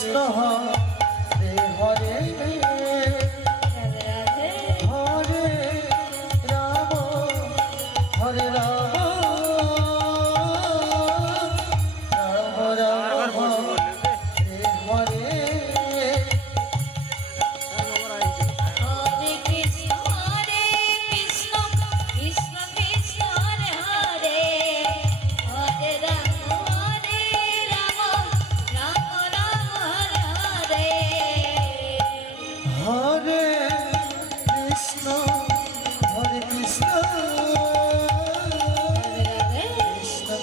Krishna Hare Hare Hare Ram Hare Ram Ram Ram Hare Hare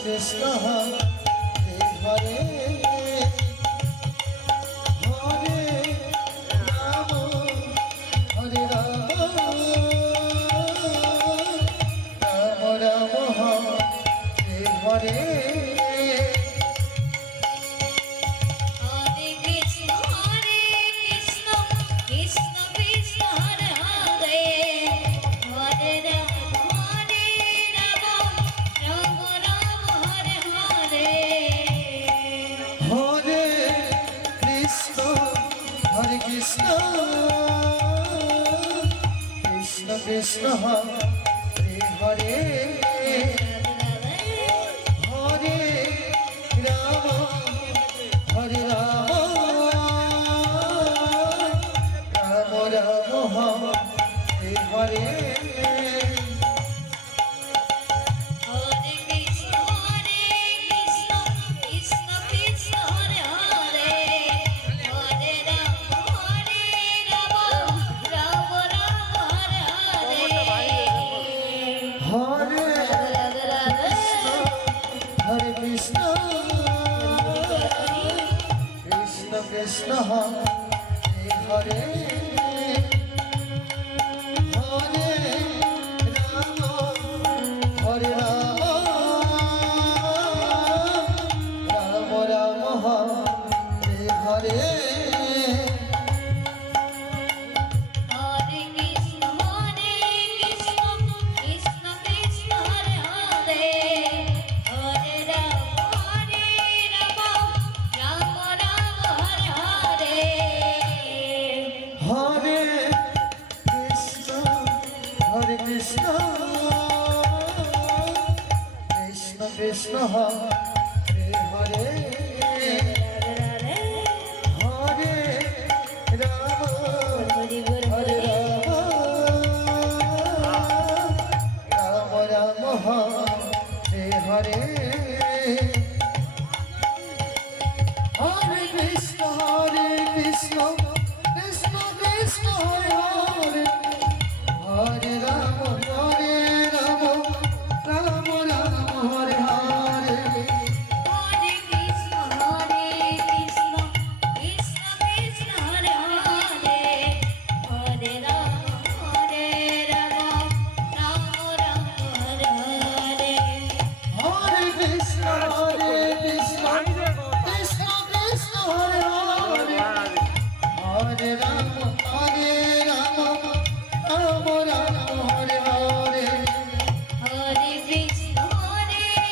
Krishna Hare Hare Hare Ram Hare Ram Ram Ram Hare Hare Krishna Krishna Krishna Hare Hare Hare Ram Hare Ram Ram Ram Hare Hare Krishna Krishna Hare Hare Hare Ram Hare Ram Ram Ram Hare Hare Krishna Krishna Krishna Hare Hare Hare Ram Hare Ram Ram Ram Hare Hare Hare Krishna Krishna Krishna Hare Hare Hare Ram Ram Ram Hare Hare Hare Krishna Krishna Krishna Hare Hare Hare Ram Ram Ram Hare Hare Hare Krishna Krishna Krishna Hare Hare Hare Ram Ram Ram Hare Hare Hare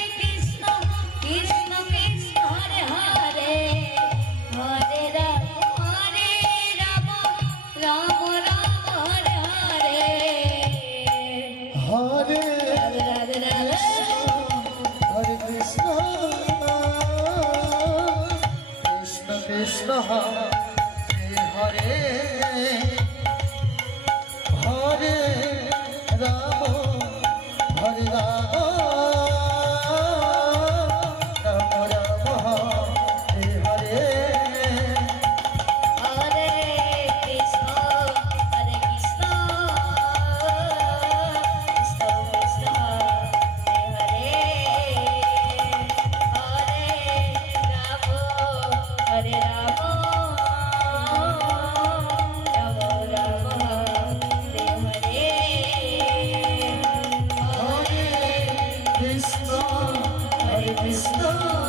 Krishna Krishna Krishna Hare Hare Hare Ram Ram Ram Hare Hare Hare Radhe Radhe Hare Krishna Krishna Krishna Hare Hare Hare Ram Hare Ram Ram Ram Hare Hare Hare Krishna Krishna Krishna Hare Hare Hare Ram Ram Ram Hare Hare Krishna